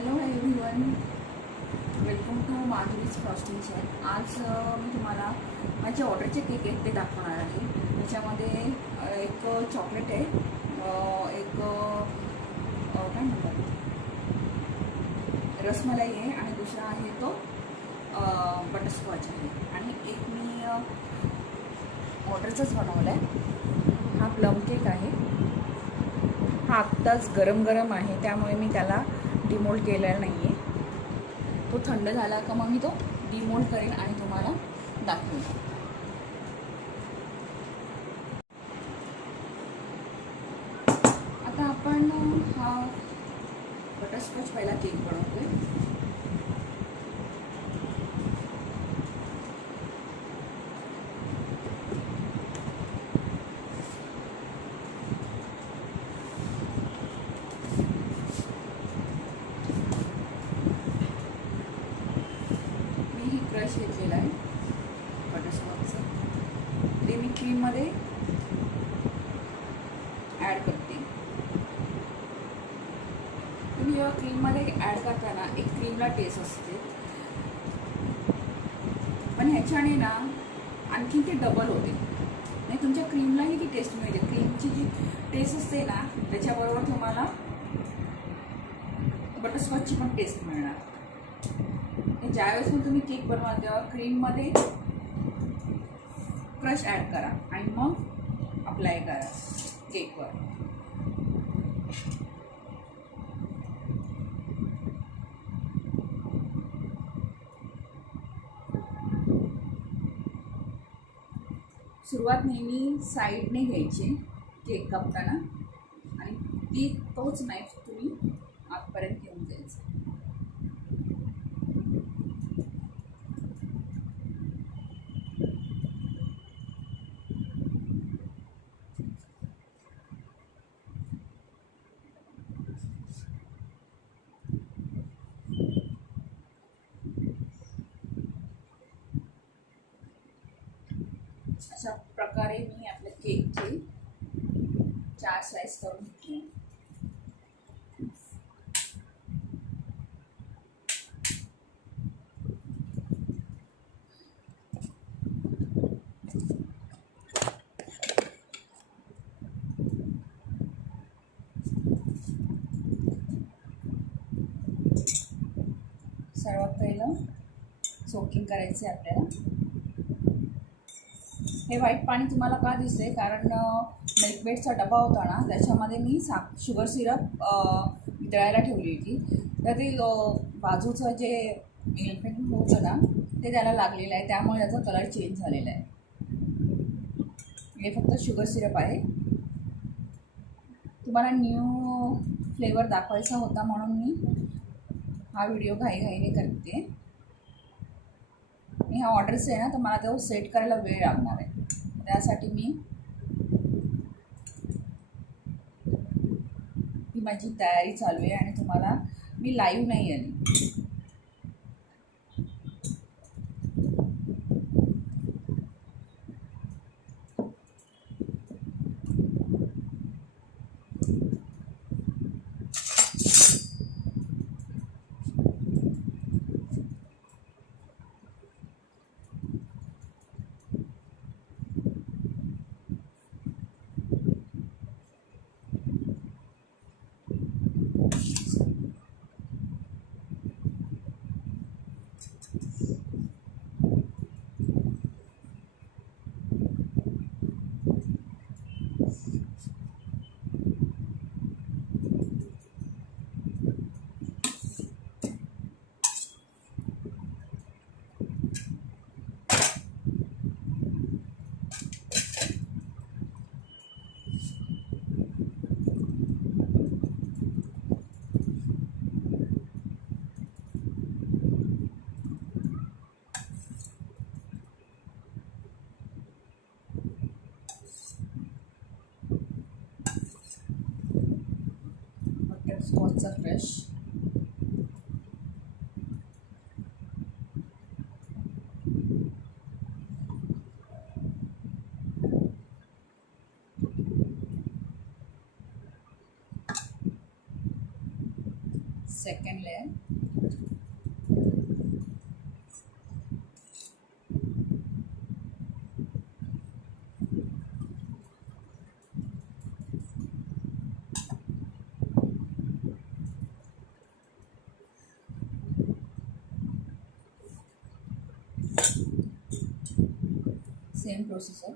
Hello everyone, welcome to Madhuri's frosting shop. आज मी तुम्हाला माझे ऑर्डरचे केक आहेत ते दाखवणार आहे. त्याच्यामध्ये एक चॉकलेट आहे, एक काय म्हणतात रसमलाई आहे आणि दुसरा आहे तो बटरस्कॉच आहे. आणि एक मी ऑर्डरचाच बनवला आहे. हा प्लम केक आहे. हा आत्ताच गरम गरम आहे, त्यामुळे मी त्याला डिमोल्ड केलेला नाही आहे. तो थंड झाला का मग मी तो डिमोल्ड करेन आणि तुम्हाला दाखवेन. आता आपण हा बटरस्कॉच पहिला केक बनवतोय. क्रश घेतलेला आहे बटरस्कॉचचं, ते मी क्रीममध्ये ॲड करते. तुम्ही जेव्हा क्रीममध्ये ॲड करताना एक क्रीमला टेस्ट असते, पण ह्याच्याने ना आणखी ती डबल होते. नाही, तुमच्या क्रीमलाही ती टेस्ट मिळते. क्रीमची जी टेस्ट असते ना त्याच्याबरोबर तुम्हाला बटरस्कॉचची पण टेस्ट मिळणार. ज्यावेळेस पण तुम्ही केक बनवाल तेव्हा क्रीममध्ये क्रश ॲड करा आणि मग अप्लाय करा केकवर. सुरुवात नेहमी साईडने घ्यायची केक कापताना आणि तोच नाईफ तुम्ही आतपर्यंत घेऊन जायचं. अशा प्रकारे मी आपल्या केकचे 4 स्लाइस करून घेतले. सर्वात पहिलं सोकिंग करायचे आपल्याला. हे व्हाईट पाणी तुम्हाला का दिसते, कारण मिल्क मेडचा डबा होता ना त्याच्यामध्ये मी शुगर सिरप वितळायला ठेवली होती. तर ते बाजूचं जे इन्फेक्शन होतं ना ते त्याला लागलेलं आहे, त्यामुळे त्याचा कलर चेंज झालेला आहे. हे फक्त शुगर सिरप आहे. तुम्हाला न्यू फ्लेवर दाखवायचा होता म्हणून मी हा व्हिडिओ घाईघाईने करते. मी हा ऑर्डर्स आहे ना तर मला तो सेट करायला वेळ लागणार आहे. त्यासाठी ही माझी तयारी चालू आहे आणि तुम्हाला मी लाईव्ह नाही आली. बटरस्कॉचचा crush second layer. Same processor.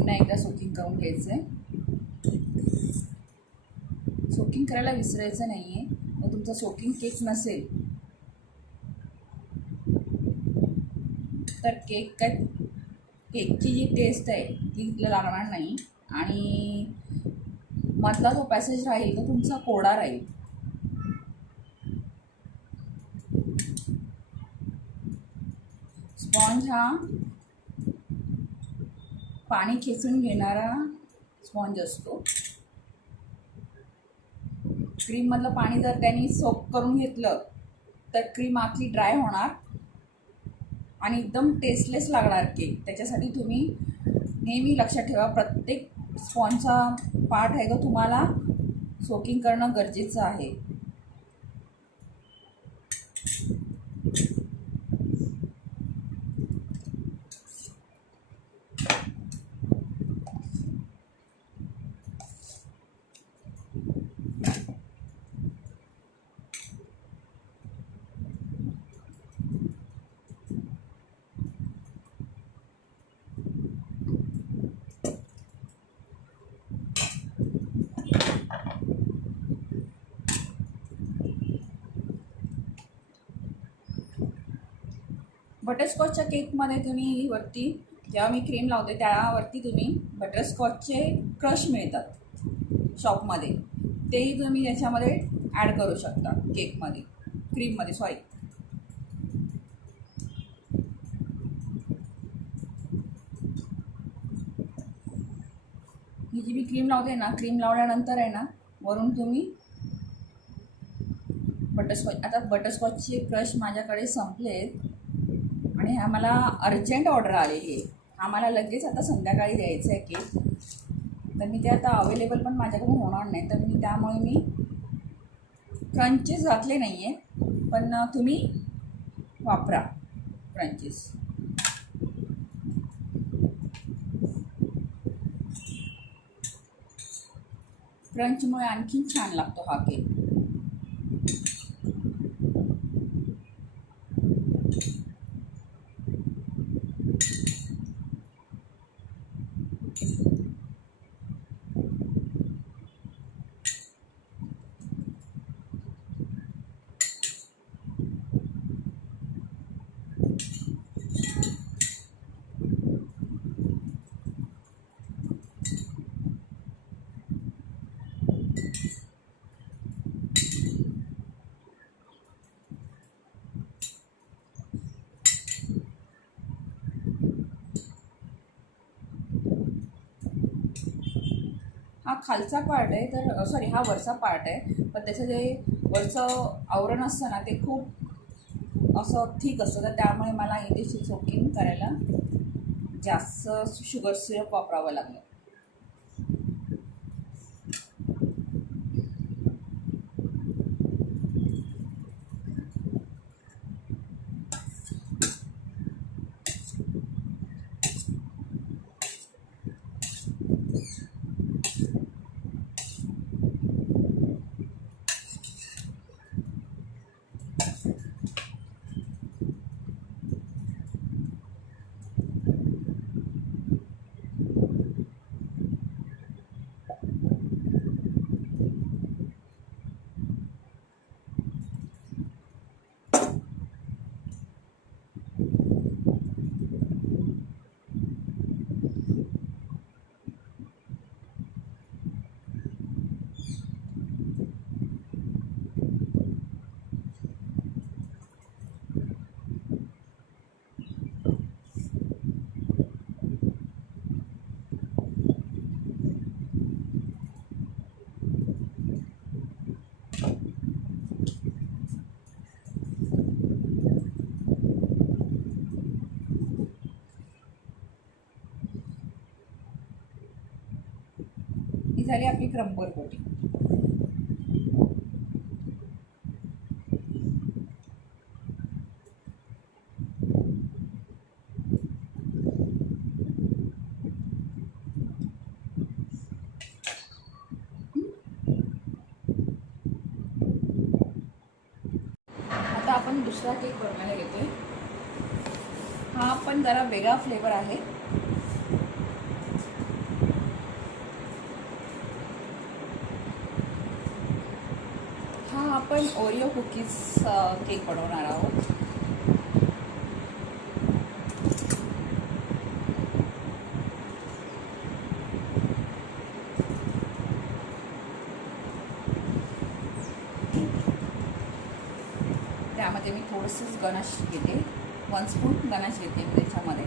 पुन्हा एकदा सोकिंग करून घ्यायचं आहे. सोकिंग करायला विसरायचं नाही आहे. मग तुमचा सोकिंग केक नसेल तर केकची जी टेस्ट आहे ती लागणार नाही आणि मधला जो पॅसेज राहील तो तुमचा कोरडा राहील. स्पॉन्ज हा पाणी खेचून घेणारा स्पॉन्ज असतो. क्रीममधलं पाणी जर त्यांनी सोक करून घेतलं तर क्रीम आतली ड्राय होणार आणि एकदम टेस्टलेस लागणार केक. त्याच्यासाठी तुम्ही नेहमी लक्षात ठेवा, प्रत्येक स्पॉन्जचा पार्ट आहे तो तुम्हाला सोकिंग करणं गरजेचं आहे. बटरस्कॉचच्या केकमध्ये तुम्ही वरती जेव्हा मी क्रीम लावते त्यावरती तुम्ही बटरस्कॉचचे क्रश मिळतात शॉपमध्ये, तेही तुम्ही याच्यामध्ये ॲड करू शकता केकमध्ये, क्रीममध्ये सॉरी. ही जी मी क्रीम लावते ना, क्रीम लावल्यानंतर आहे ना वरून तुम्ही आता बटरस्कॉचचे क्रश माझ्याकडे संपलेत आणि हा मला अर्जंट ऑर्डर आलेली आहे. हा मला लगेच आता संध्याकाळी द्यायचं आहे केक, तर मी ते आता अवेलेबल पण माझ्याकडून होणार नाही, तर त्यामुळे मी क्रंचेस घातले नाही आहे, पण तुम्ही वापरा क्रंचेस. क्रंचमुळे आणखी छान लागतो हा केक. खालचा पार्ट आहे, तर सॉरी हा वरचा पार्ट आहे, पण त्याचं जे वरचं आवरण असतं ना ते खूप असं थिक असतं, तर त्यामुळे मला इथे सोकिंग करायला जास्त शुगर सिरप वापरावं लागलं. ही झाली आपली क्रम्बर कोटिंग. आता आपण दुसरा केक बनवायला घेतोय. हा पण जरा वेगळा फ्लेवर आहे. हा आपण ओरिओ कुकीज केक बनवणार आहोत. त्यामध्ये मी थोडंसंच गनाश घेते, 1 स्पून गनाश घेते मी त्याच्यामध्ये.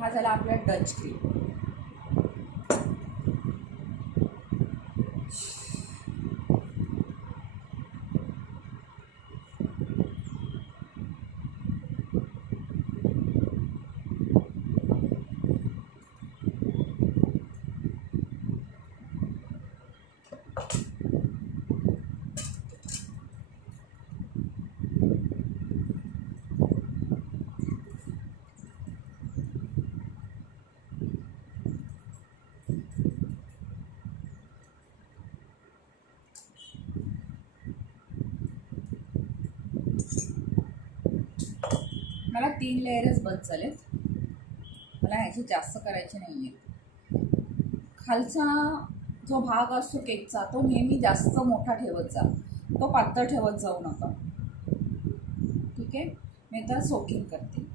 हा झाला आपला डच क्रीम. मला 3 लेयरच बस झालेत, मला ह्याची जास्त करायचे नाही आहेत. खालचा जो भाग असतो केकचा तो नेहमी जास्त मोठा ठेवत जा, तो पातळ ठेवत जाऊ नका. ठीक आहे, मी तर सोकिंग करते.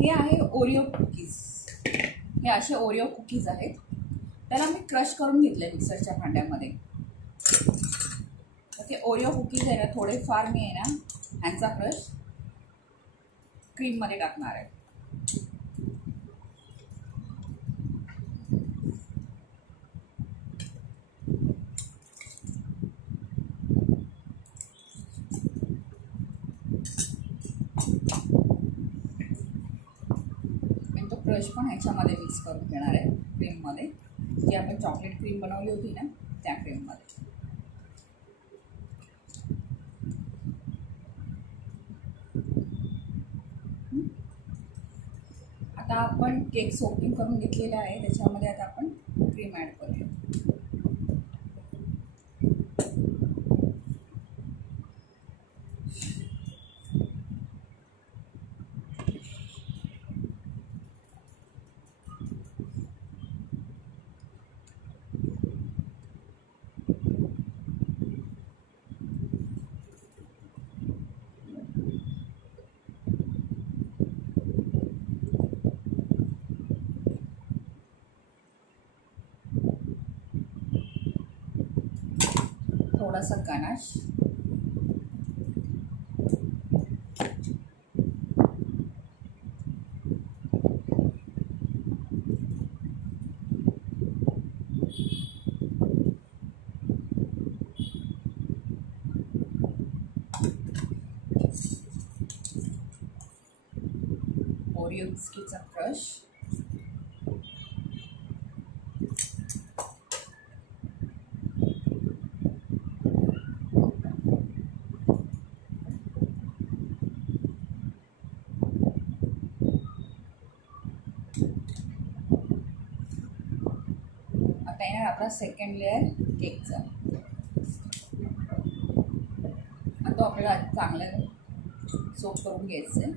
हे आहे ओरिओ कुकीज. हे असे ओरिओ कुकीज आहेत. त्याला मी क्रश करून घेतले मिक्सरच्या भांड्यामध्ये. ते ओरिओ कुकीज आहे ना, थोडेफार मी आहे ना ह्यांचा क्रश क्रीममध्ये टाकणार आहे. क्रश पण ह्याच्यामध्ये मिक्स करून घेणार आहे क्रीममध्ये, जी आपण चॉकलेट क्रीम बनवली होती ना त्या क्रीममध्ये. आता आपण केक सोपिंग करून घेतलेला आहे, त्याच्यामध्ये आता आपण क्रीम ॲड करूया. थोडासा गनाश, ओरिओ बिस्किटचा क्रश, आता येणार आपला सेकंड लेअर केकचा. तो आपल्याला चांगलं सोप करून घ्यायचं आहे.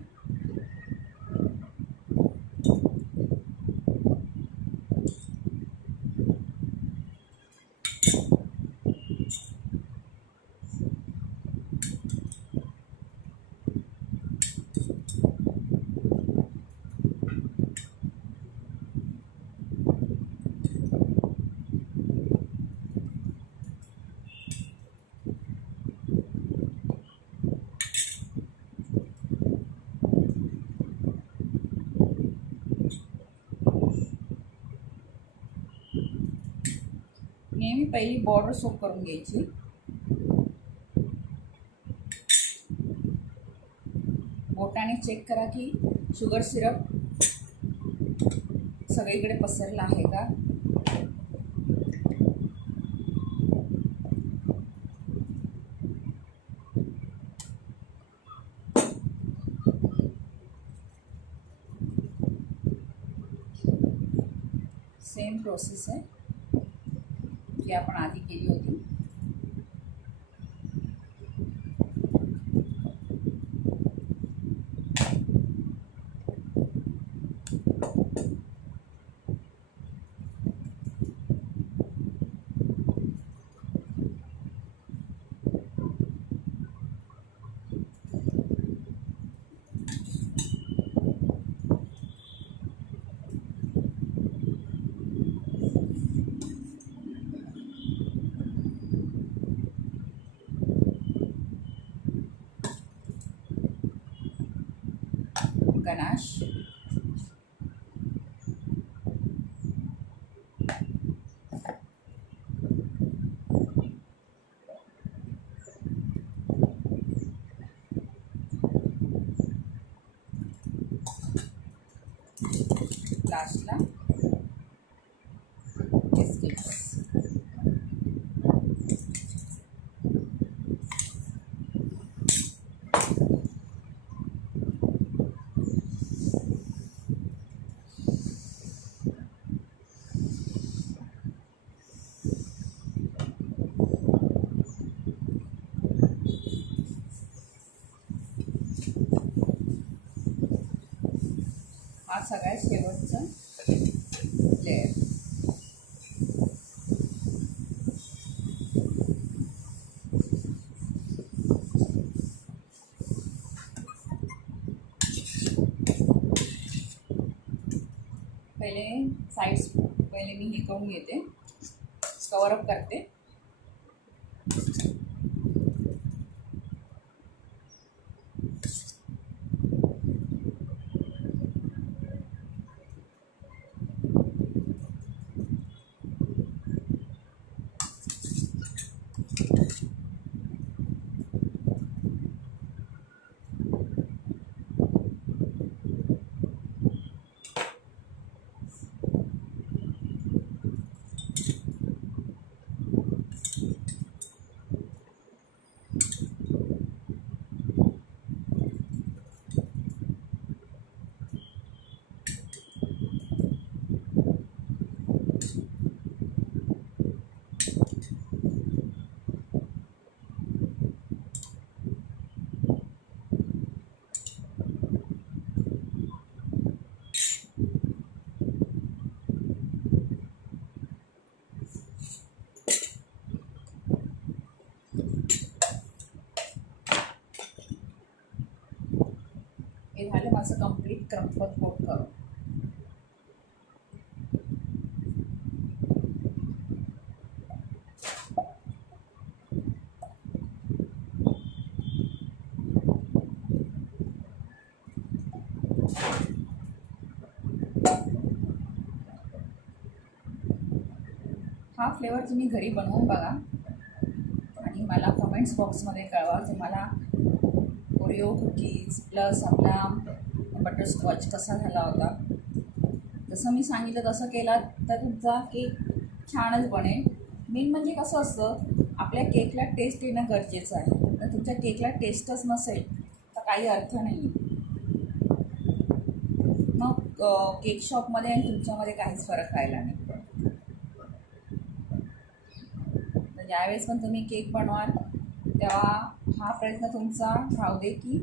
नेहमी पहिली बॉर्डर सोप करून घ्यायची. बोटाने चेक करा की शुगर सिरप सगळीकडे पसरला आहे का. सेम प्रोसेस आहे जी आपण आधी केली होती. गनाश, लास्टला बिस्किट्स. हा सगळ्यात शेवटचा लेअर. पहिले साइड्स पहिले मी हे करून घेते, कवरअप करते. कंप्लीट क्रम्पल कोट करू. हा फ्लेवर तुम्ही घरी बनवून बघा आणि मला कमेंट्स बॉक्समध्ये कळवा तुम्हाला ओरिओ कुकीज प्लस आपला बटरस्कॉच कसा झाला होता. जसं मी सांगितलं तसं केला तर तुमचा केक छानच बनेल. मेन म्हणजे कसं असतं, आपल्या केकला टेस्ट येणं गरजेचं आहे. तर तुमच्या केकला टेस्टच नसेल तर काही अर्थ नाही. मग केक शॉपमध्ये आणि तुमच्यामध्ये काहीच फरक राहिला नाही. तर ज्यावेळेस पण तुम्ही केक बनवाल तेव्हा हा प्रयत्न तुमचा राहू दे की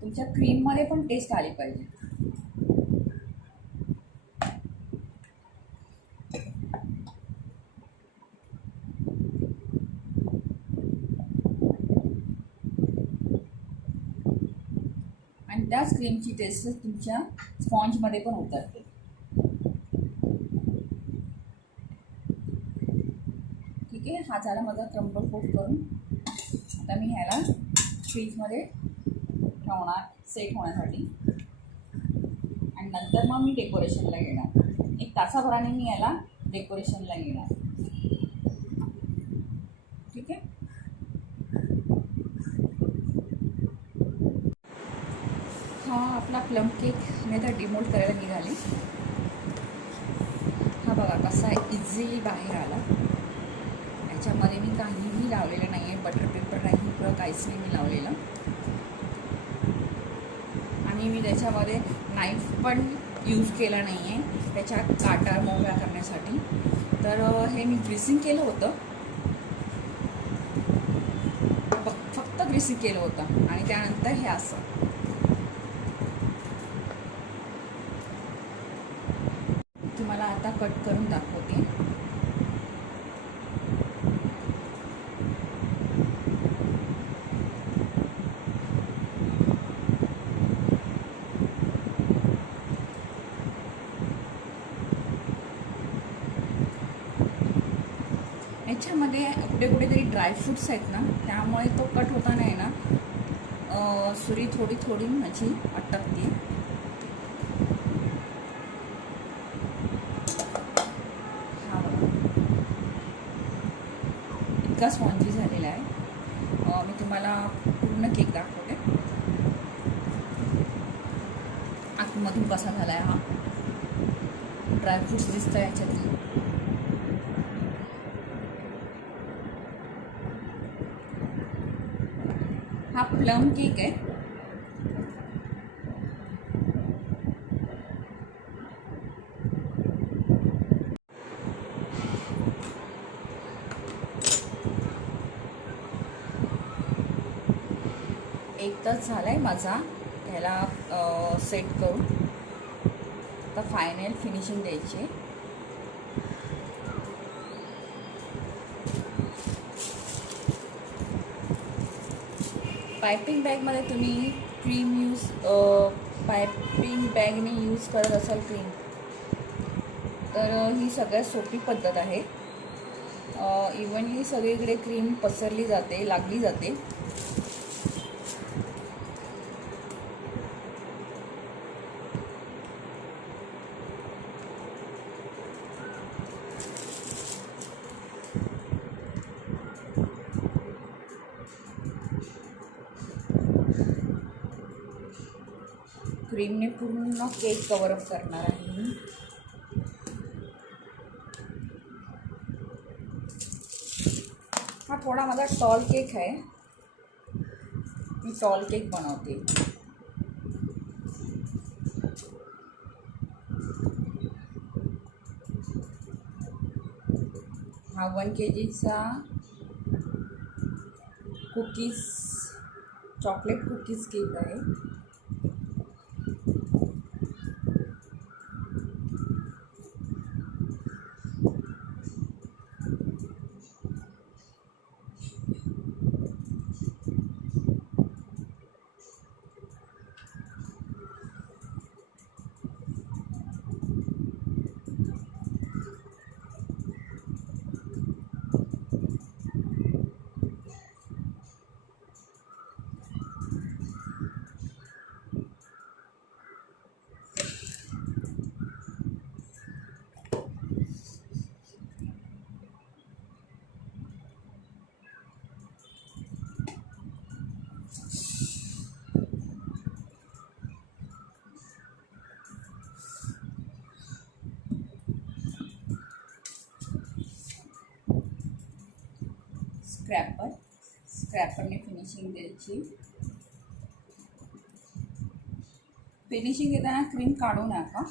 तुमच्या क्रीममध्ये पण टेस्ट आली पाहिजे. आणि त्याच क्रीमची टेस्ट तुमच्या स्पॉन्जमध्ये पण उतरते. ठीक आहे, हा झाला माझा क्रम्बल कोट करून. आता मी ह्याला फ्रीजमध्ये ठेवणार सेट होण्यासाठी आणि नंतर मग मी डेकोरेशनला घेणार. 1 तासाभराने मी याला डेकोरेशनला घेणार. ठीक आहे. हा आपला प्लम केक मी आता डिमोल्ड करायला निघाले. हा बघा कसा इझिली बाहेर आला. याच्यामध्ये मी काहीही लावलेलं नाही आहे, बटर पेपर नाही किंवा काहीच नाही मी लावलेलं. आणि मी त्याच्यामध्ये नाईफ पण यूज केला नाही आहे त्याच्या काटा मोकळा करण्यासाठी. तर हे मी ग्रीसिंग केलं होतं, फक्त ग्रीसिंग केलं होतं आणि त्यानंतर हे असं. तुम्हाला आता कट करून दाखवते. याच्यामध्ये कुठे कुठेतरी ड्रायफ्रूट्स आहेत ना, त्यामुळे तो कट होताना आहे ना सुरी थोडी थोडी माझी अटकते. हा इतका स्पॉन्जी झालेला आहे. मी तुम्हाला पूर्ण केक दाखवते आतमधून कसा झाला आहे. हा ड्रायफ्रूट्स दिसतं याच्यातली. हा प्लम केक आहे. एक तास झाला आहे माझा त्याला सेट करून. आता फायनल फिनिशिंग द्यायची. पायपिंग बॅगमध्ये तुम्ही क्रीम पायपिंग बॅगने यूज करत असाल क्रीम तर ही सगळ्यात सोपी पद्धत आहे. इव्हनली सगळीकडे क्रीम पसरली जाते, लागली जाते. क्रीमने पूर्ण केक कवरअप करणार आहे मी. हा थोडा माझा टॉल केक आहे. मी टॉल केक बनवते. हा 1 kgचा कुकीज चॉकलेट कुकीज केक आहे. स्क्रॅपरने फिनिशिंग द्यायची. फिनिशिंग देताना क्रीम काढू नका.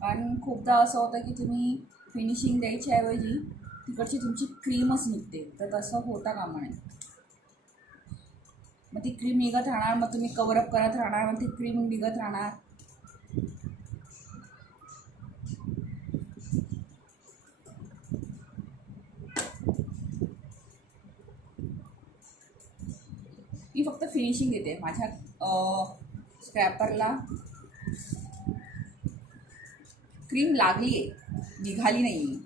कारण खूपदा असं होतं की तुम्ही फिनिशिंग द्यायच्या ऐवजी तिकडची तुमची क्रीमच निघते, तर तसं होता कामा नये. मग ती क्रीम निघत राहणार, मग तुम्ही कवरअप करत राहणार, मग ती क्रीम निघत राहणार. मी फक्त फिनिशिंग देते. माझ्या स्क्रॅपरला क्रीम लागली आहे, निघाली नाही.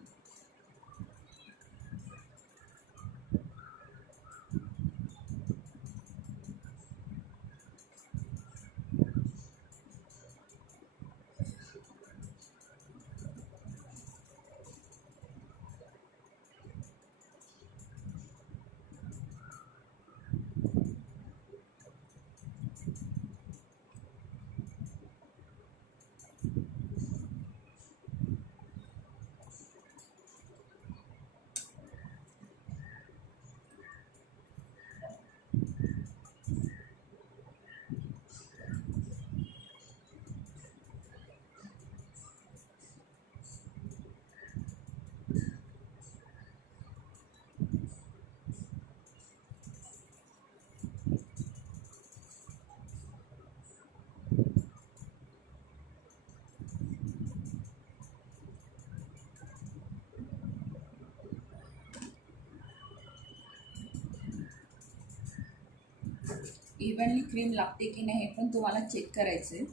इव्हनली क्रीम लागते की नाही हे पण तुम्हाला चेक करायचं आहे.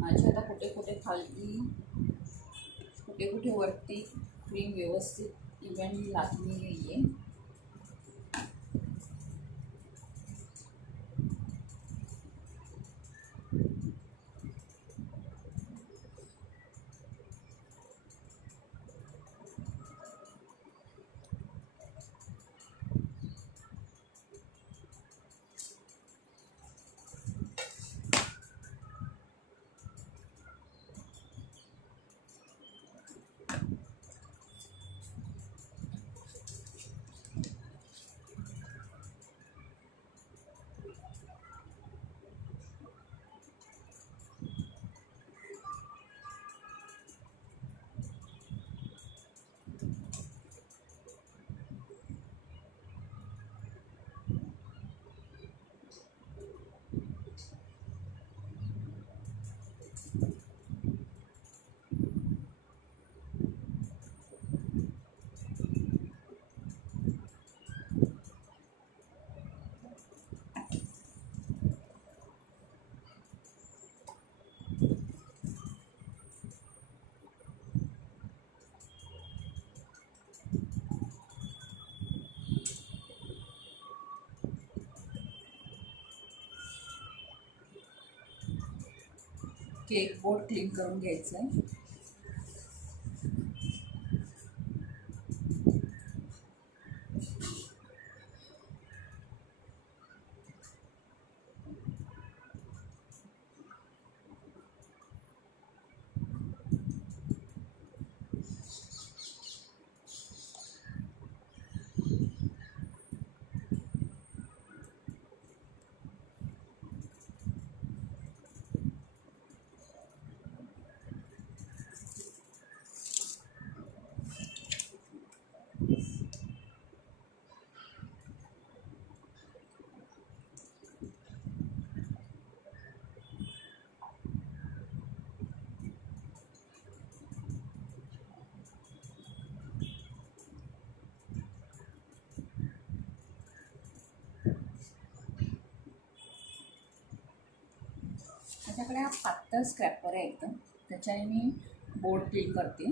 माझी आता कुठे कुठे खाली, कुठे कुठे वरती क्रीम व्यवस्थित इव्हनली लागली नाही आहे. केक बोर्ड क्लीन करून घ्यायचं आहे. माझ्याकडे हा पातळ स्क्रॅपर आहे एकदम, त्याच्याने मी बोर्ड क्लीन करते.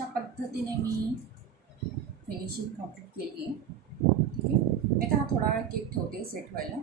अशा पद्धतीने मी फिनिशिंग कंप्लीट केली आहे. ठीक आहे, मी आता हा थोडा वेळ केक ठेवते सेट व्हायला.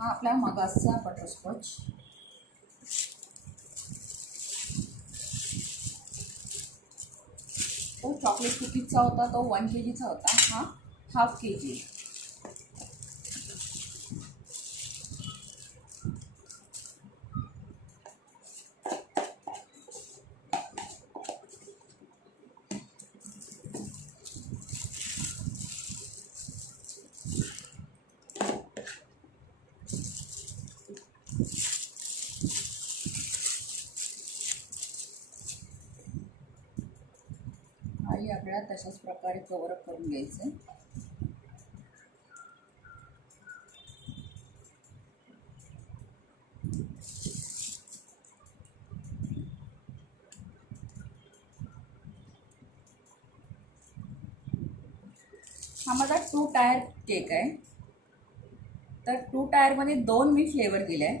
हा आपला मगाचा बटरस्कॉच. तो चॉकलेट कुकीजचा होता, तो 1 kgचा होता. हा 1/2 kg. आणि आपल्याला तशाच प्रकारे कवर अप करून घ्यायचं आहे. हा माझा 2 टायर केक आहे. तर 2 टायरमध्ये 2 मी फ्लेवर दिले आहे.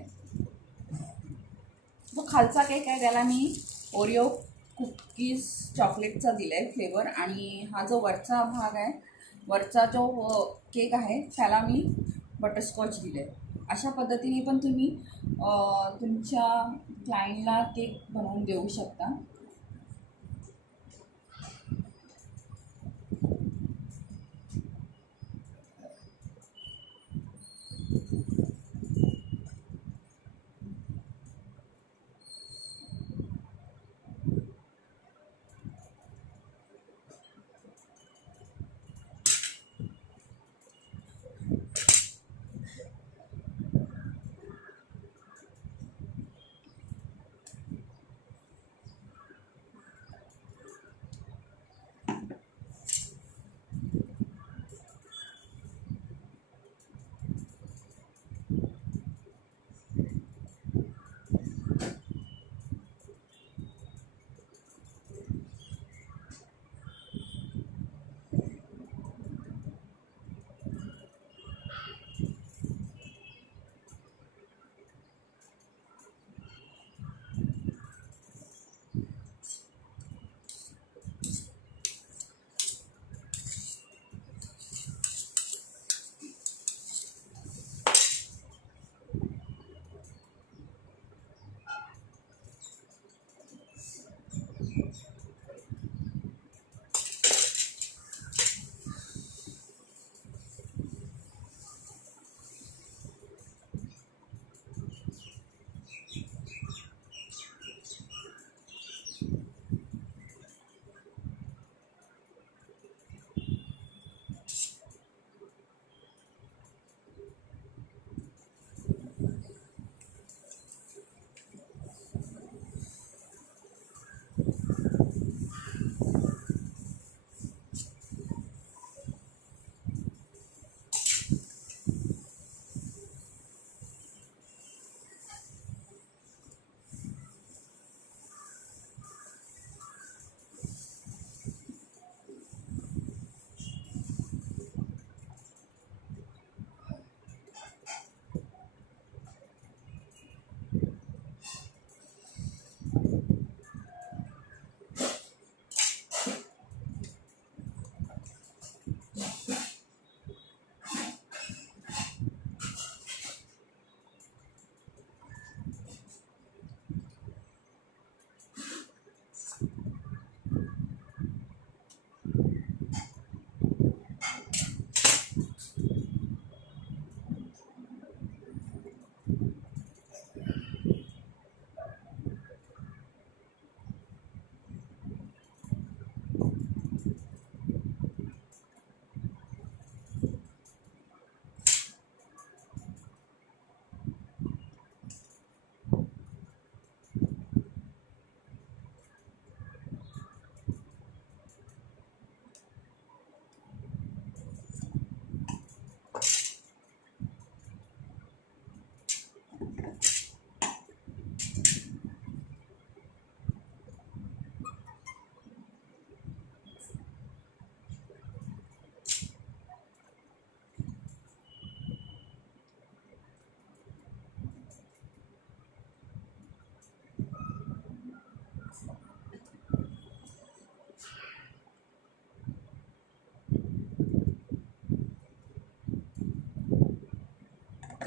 जो खालचा केक आहे त्याला मी ओरिओ कुकीज चॉकलेटचा दिला आहे फ्लेवर, आणि हा जो वरचा भाग आहे, वरचा जो केक आहे त्याला मी बटरस्कॉच दिलं आहे. अशा पद्धतीने पण तुम्ही तुमच्या क्लायंटला केक बनवून देऊ शकता.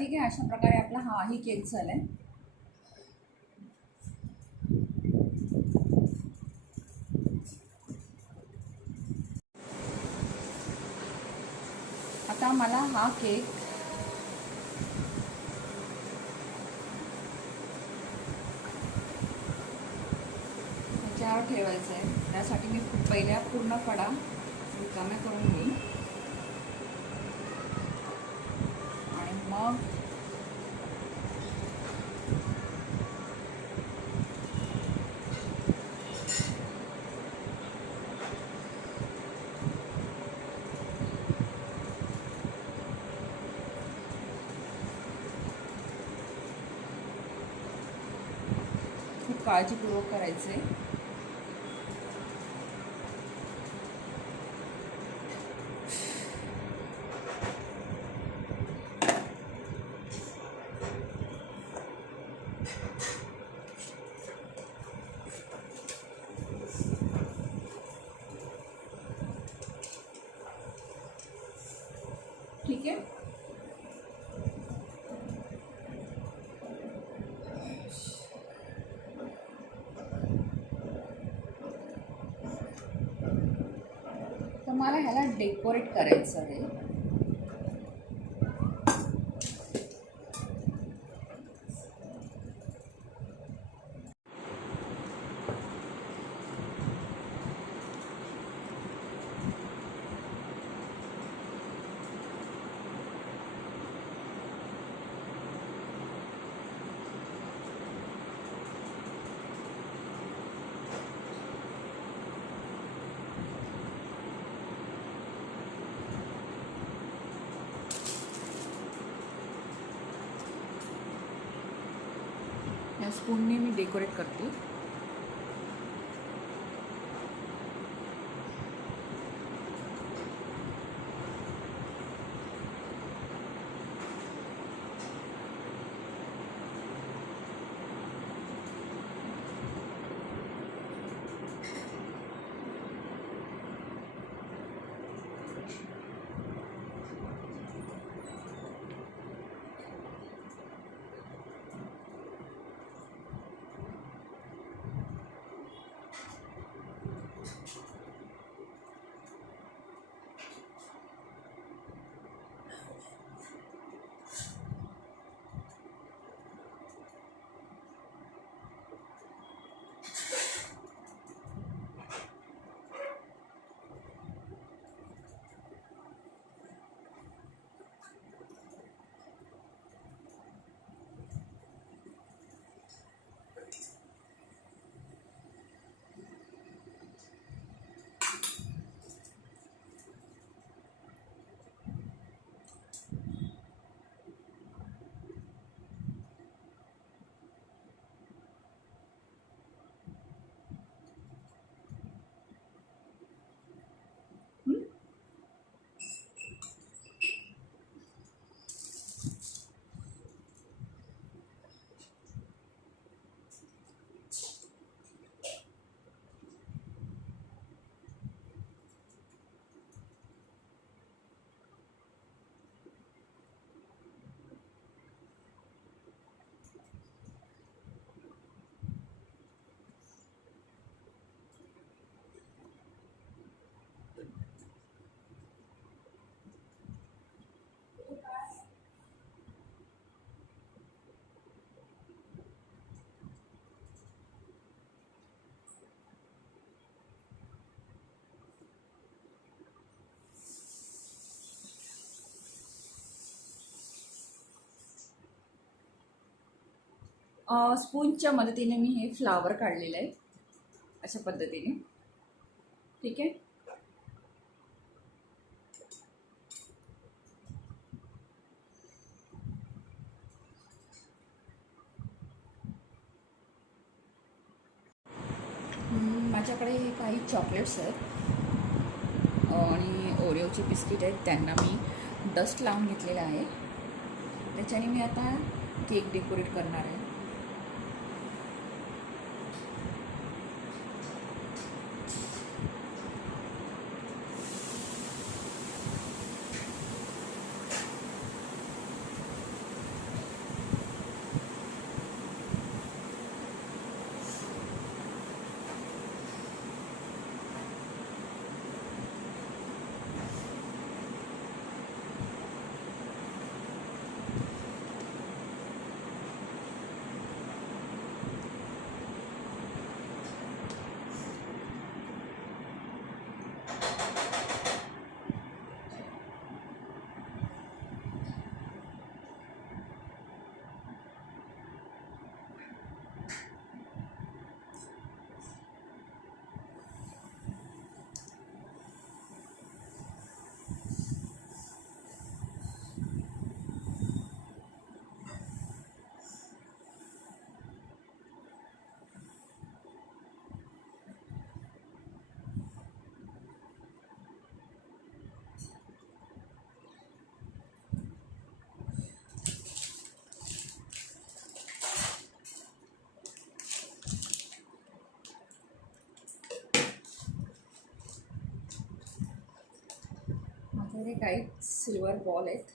ठीक आहे, अशा प्रकारे आपला हाही केक झालाय. आता मला हा केक ह्याच्यावर ठेवायचा आहे. त्यासाठी मी पहिल्या पूर्ण कडा रिकाम्या करून घेईन आणि मग खूप काळजीपूर्वक करायचं आहे. ठीक आहे. तर मला ह्याला डेकोरेट करायचं आहे. या स्पूनने मी डेकोरेट करते. स्पूनच्या मदतीने मी हे फ्लावर काढलेलं आहे अशा पद्धतीने. ठीक आहे. माझ्याकडे हे काही चॉकलेट्स आहेत आणि ओरिओचे बिस्किट आहेत, त्यांना मी डस्ट लावून घेतलेलं आहे. त्याच्याने मी आता केक डेकोरेट करणार आहे. माझ्याकडे काही सिल्वर बॉल आहेत.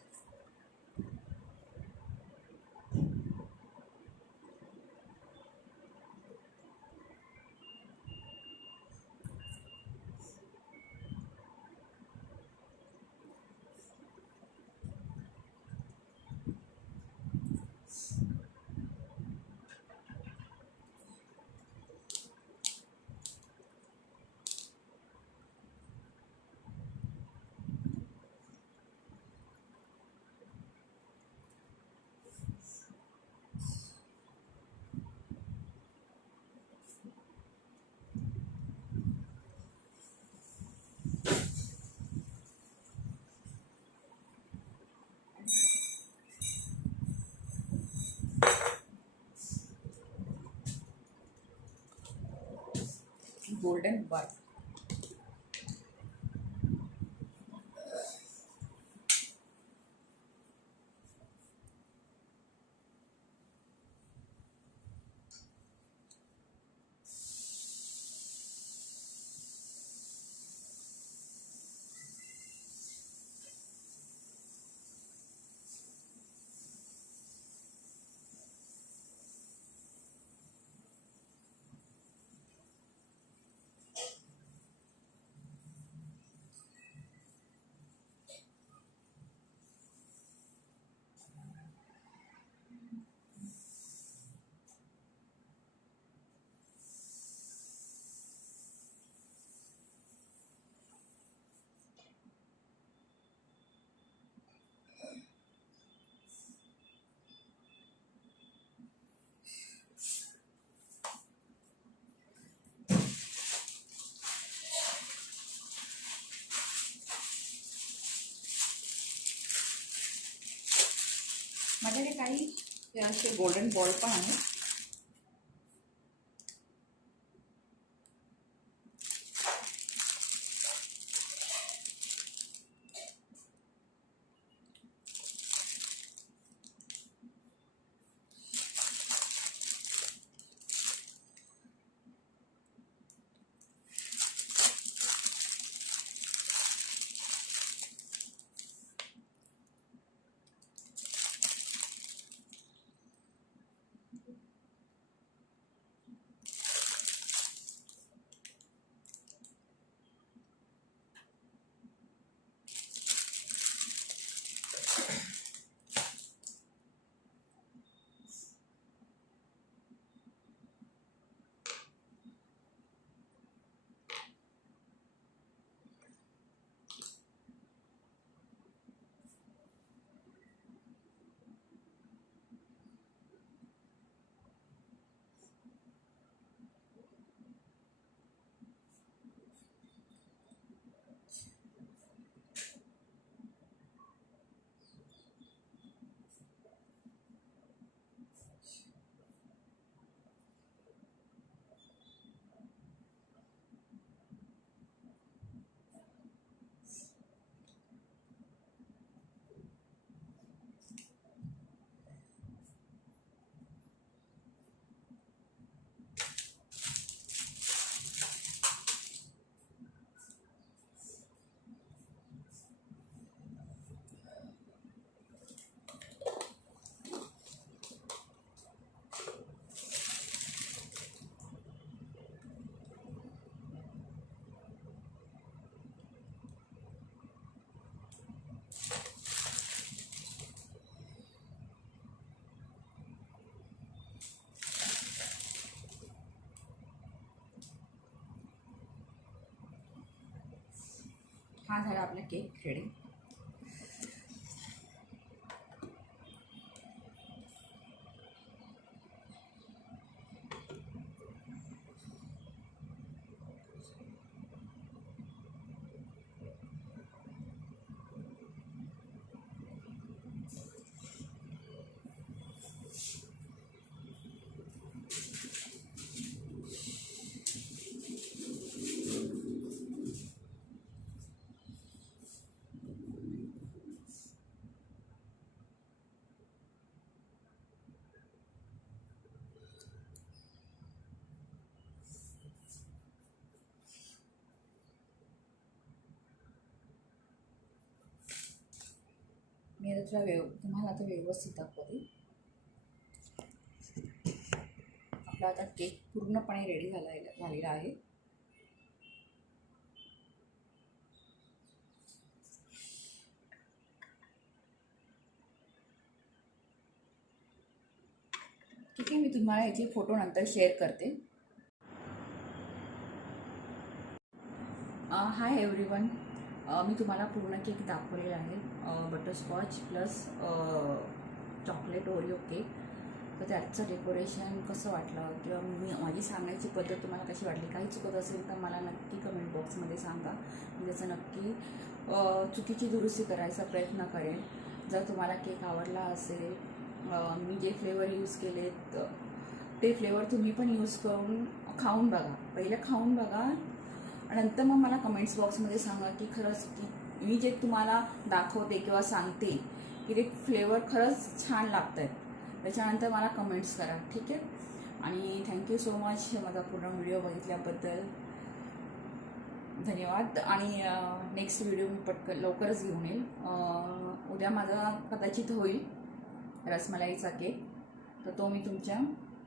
गोल्डन बार. माझ्याकडे काही असे गोल्डन बॉल पण आहेत. हा झाला आपला केक रेडी. तुम्हाला आता व्यवस्थित दाखवते. आपला आता केक पूर्णपणे रेडी झालेला आहे. ठीक आहे, मी तुम्हाला याचे फोटो नंतर शेअर करते. हाय एव्हरीवन, मी तुम्हाला पूर्ण केक दाखवलेला आहे. Butterscotch plus chocolate Oreo cake. तर त्याचं डेकोरेशन कसं वाटलं किंवा माझी सांगायची पद्धत तुम्हाला कशी वाटली, काही चुकत असेल तर मला नक्की कमेंट बॉक्समध्ये सांगा. मी त्याचं नक्की चुकीची दुरुस्ती करायचा प्रयत्न करेन. जर तुम्हाला केक आवडला असेल, मी जे फ्लेवर यूज केलेत ते फ्लेवर तुम्ही पण यूज करून खाऊन बघा. पहिलं खाऊन बघा, नंतर मग मला कमेंट्स बॉक्समध्ये सांगा की खरंच की मी जे तुम्हाला दाखवते किंवा सांगते की ते फ्लेवर खरंच छान लागत आहेत. त्याच्यानंतर मला कमेंट्स करा, ठीक आहे. आणि थँक्यू सो मच माझा पूर्ण व्हिडिओ बघितल्याबद्दल. धन्यवाद. आणि नेक्स्ट व्हिडिओ मी लवकरच घेऊन येईल. उद्या माझा कदाचित होईल रसमलाईचा केक, तर तो मी तुमच्या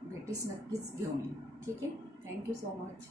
भेटीस नक्कीच घेऊन येईन. ठीक आहे. Thank you so much.